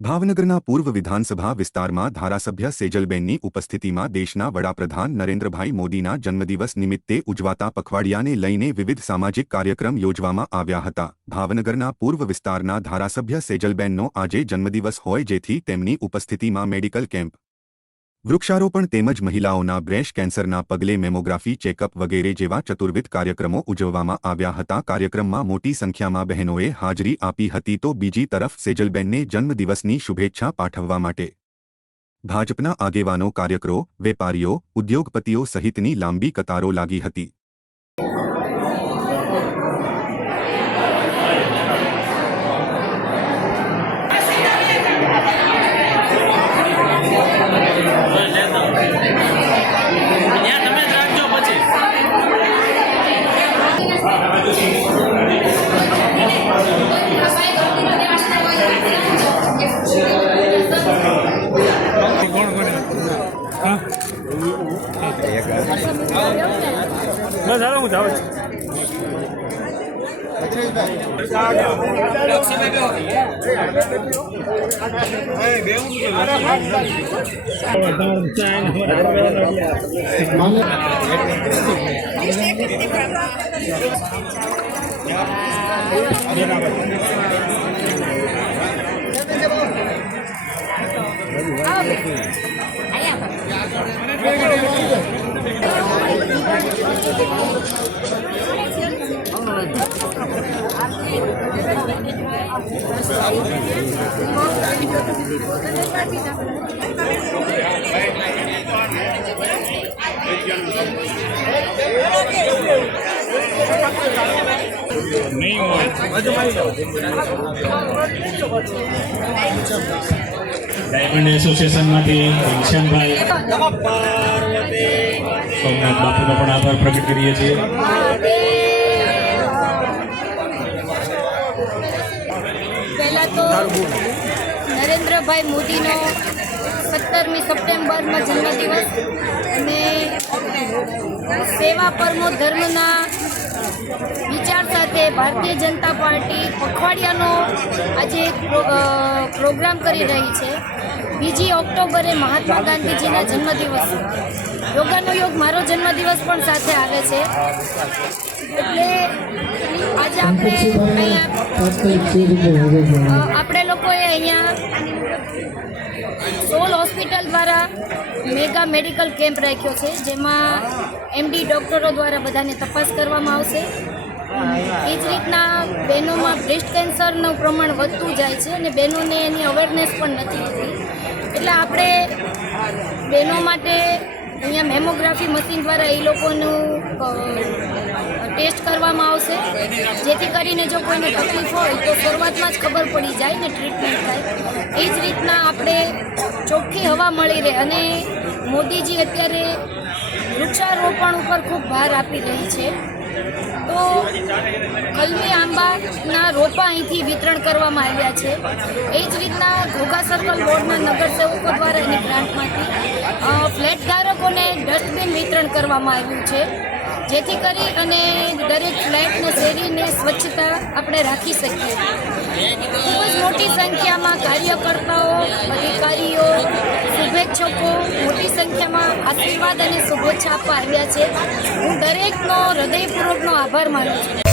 ભાવનગરના પૂર્વ વિધાનસભા વિસ્તારમાં ધારાસભ્ય સેજલબેનની ઉપસ્થિતિમાં દેશના વડાપ્રધાન નરેન્દ્રભાઈ મોદીના જન્મદિવસ નિમિત્તે ઉજવાતા પખવાડિયાને લઈને વિવિધ સામાજિક કાર્યક્રમ યોજવામાં આવ્યા હતા. ભાવનગરના પૂર્વ વિસ્તારના ધારાસભ્ય સેજલબેનનો આજે જન્મદિવસ હોય જેથી તેમની ઉપસ્થિતિમાં મેડિકલ કેમ્પ વૃક્ષારોપણ તેમજ મહિલાઓના બ્રેશ કેન્સરના પગલે મેમોગ્રાફી, ચેકઅપ વગેરે જેવા ચતુર્વિધ કાર્યક્રમો ઉજવવામાં આવ્યા હતા. કાર્યક્રમમાં મોટી સંખ્યામાં બહેનોએ હાજરી આપી હતી. તો બીજી તરફ સેજલબેનને જન્મદિવસની શુભેચ્છા પાઠવવા માટે ભાજપના આગેવાનો, કાર્યકરો, વેપારીઓ, ઉદ્યોગપતિઓ સહિતની લાંબી કતારો લાગી હતી. બસ હાલો હું જાઉં છું ડાયમંડ એસોસિએશનમાંથી ઘનશ્યામભાઈ સોમનાથ બાપુનો પણ આભાર પ્રકટ કરીએ છીએ નરેન્દ્રભાઈ મોદીનો સત્તરમી સપ્ટેમ્બરનો જન્મદિવસ અને સેવા પરમો ધર્મના વિચાર સાથે ભારતીય જનતા પાર્ટી પખવાડિયાનો આજે એક પ્રોગ્રામ કરી રહી છે. બીજી ઓક્ટોબરે મહાત્મા ગાંધીજીના જન્મદિવસ. યોગાનો યોગ મારો જન્મદિવસ પણ સાથે આવે છે. એટલે આજે આપણે અહીંયા આપણે લોકોએ અહીંયા સોલ હોસ્પિટલ દ્વારા મેગા મેડિકલ કેમ્પ રાખ્યો છે, જેમાં એમડી ડૉક્ટરો દ્વારા બધાને તપાસ કરવામાં આવશે. એ જ રીતના બહેનોમાં બ્રેસ્ટ કેન્સરનું પ્રમાણ વધતું જાય છે અને બહેનોને એની અવેરનેસ પણ નથી એટલે આપણે બહેનો માટે અહીંયા મેમોગ્રાફી મશીન દ્વારા એ લોકોનું ટેસ્ટ કરવામાં આવશે. જેથી કરીને જો કોઈને તકલીફ હોય તો શરૂઆતમાં જ ખબર પડી જાય ને ટ્રીટમેન્ટ થાય. એ જ રીતના આપણે ચોખ્ખી હવા મળી રહે અને મોદીજી અત્યારે વૃક્ષારોપણ ઉપર ખૂબ ભાર આપી રહી છે. તો કલમી આંબાના રોપા અહીંથી વિતરણ કરવામાં આવ્યા છે. એ જ રીતના ઘોઘા સર્કલ બોર્ડના નગરસેવકો દ્વારા એની ગ્રાન્ટમાંથી ફ્લેટ ધારકોને ડસ્ટબિન વિતરણ કરવામાં આવ્યું છે. જેથી કરી અને દરેક ફ્લેટને શેરીને સ્વચ્છતા આપણે રાખી શકીએ. ખૂબ જ મોટી સંખ્યામાં કાર્યકર્તાઓ, અધિકારીઓ, શુભેચ્છકો મોટી સંખ્યામાં આશીર્વાદ અને શુભેચ્છા આપવા આવ્યા છે. હું દરેકનો હૃદયપૂર્વકનો આભાર માનું છું.